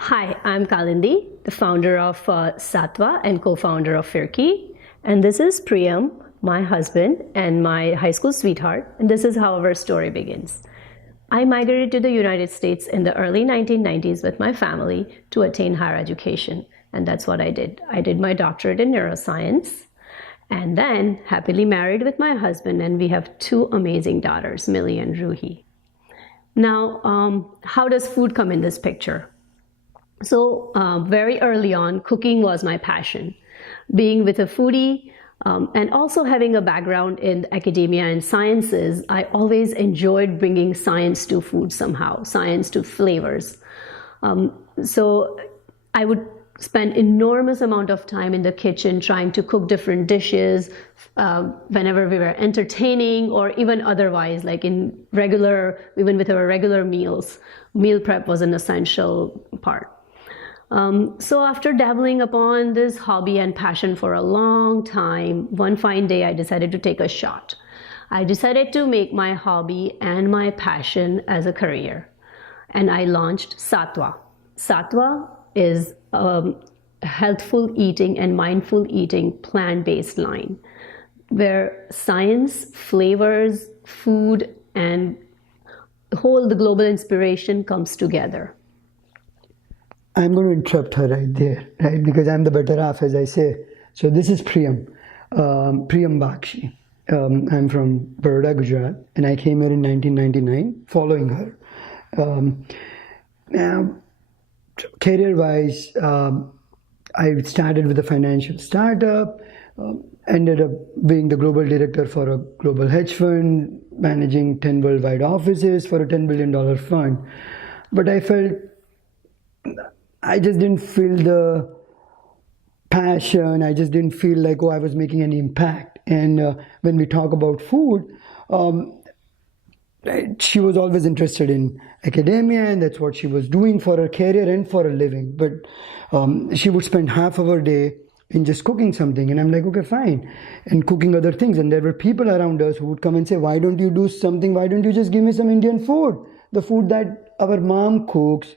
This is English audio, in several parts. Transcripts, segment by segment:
Hi, I'm Kalindi, the founder of Satwa and co-founder of Firki. And this is Priyam, my husband and my high school sweetheart. And this is how our story begins. I migrated to the United States in the early 1990s with my family to attain higher education. And that's what I did. I did my doctorate in neuroscience and then happily married with my husband. And we have two amazing daughters, Millie and Ruhi. Now, how does food come in this picture? So very early on, cooking was my passion. Being with a foodie and also having a background in academia and sciences, I always enjoyed bringing science to food somehow, science to flavors. So I would spend enormous amount of time in the kitchen trying to cook different dishes whenever we were entertaining or even otherwise, like even with our regular meals. Meal prep was an essential part. So after dabbling upon this hobby and passion for a long time, one fine day I decided to take a shot. I decided to make my hobby and my passion as a career. And I launched Satwa. Satwa is a healthful eating and mindful eating plant-based line where science, flavors, food, and the global inspiration comes together. I'm going to interrupt her right there, right? Because I'm the better half, as I say. So this is Priyam, Priyam Bakshi. I'm from Baroda, Gujarat, and I came here in 1999 following her. Now, career-wise, I started with a financial startup, ended up being the global director for a global hedge fund, managing 10 worldwide offices for a $10 billion fund. But I felt I just didn't feel the passion. I just didn't feel like, I was making any impact. And when we talk about food, she was always interested in academia, and that's what she was doing for her career and for a living. But she would spend half of her day in just cooking something. And I'm like, okay, fine. And cooking other things. And there were people around us who would come and say, why don't you do something? Why don't you just give me some Indian food? The food that our mom cooks,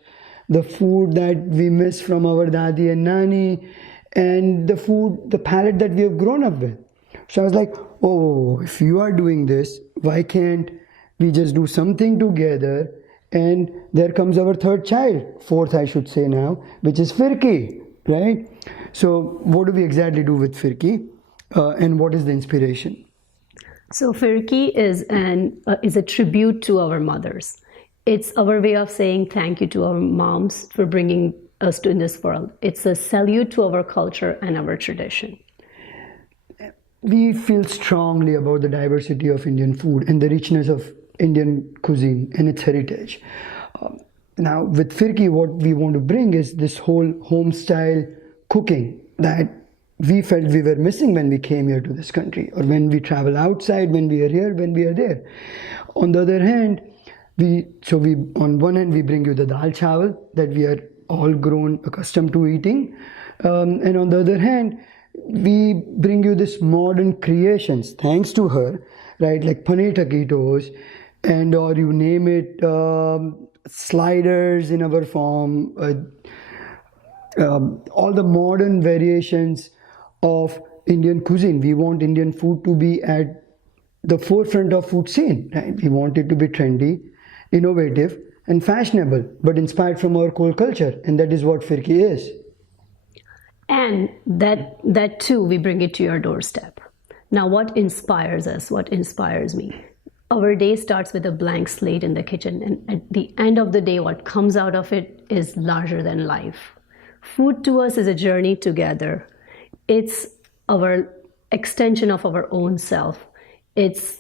the food that we miss from our dadi and nani, and the palate that we have grown up with. So I was like, if you are doing this, why can't we just do something together? And there comes our third child, fourth I should say now, which is Firki, right? So what do we exactly do with Firki, and what is the inspiration? So Firki is a tribute to our mothers. It's our way of saying thank you to our moms for bringing us to in this world. It's a salute to our culture and our tradition. We feel strongly about the diversity of Indian food and the richness of Indian cuisine and its heritage. Now, with Firki, what we want to bring is this whole home-style cooking that we felt we were missing when we came here to this country, or when we travel outside, when we are here, when we are there. On the other hand, on one hand, we bring you the dal chawal that we are all grown accustomed to eating. And on the other hand, we bring you this modern creations, thanks to her, right? Like paneer taquitos, or you name it, sliders in our form, all the modern variations of Indian cuisine. We want Indian food to be at the forefront of food scene, right? We want it to be trendy, innovative, and fashionable, but inspired from our core culture, and that is what Firki is. And that too, we bring it to your doorstep. Now, what inspires us? What inspires me? Our day starts with a blank slate in the kitchen, and at the end of the day, what comes out of it is larger than life. Food to us is a journey together. It's our extension of our own self. It's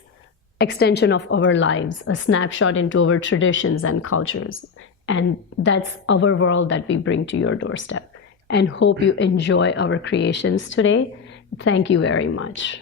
extension of our lives, a snapshot into our traditions and cultures. And that's our world that we bring to your doorstep. And hope you enjoy our creations today. Thank you very much.